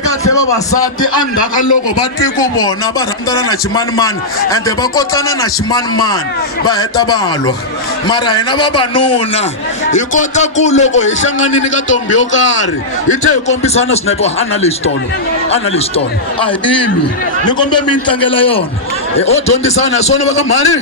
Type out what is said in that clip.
kahle vavasati andhaka loko va twi ku vona va rhandzana na ximanimani ende va kotlana na ximanimani va heta valwa. Mara hina vavanuna hi kota ku loko hi hlanganini ka ntombi yo karhi hi tlhe hi kombisana swinepe, ana le xitolo a hi lwi, ni kombe mi tlangela yona o dyondzisana hi swona va ka mhani.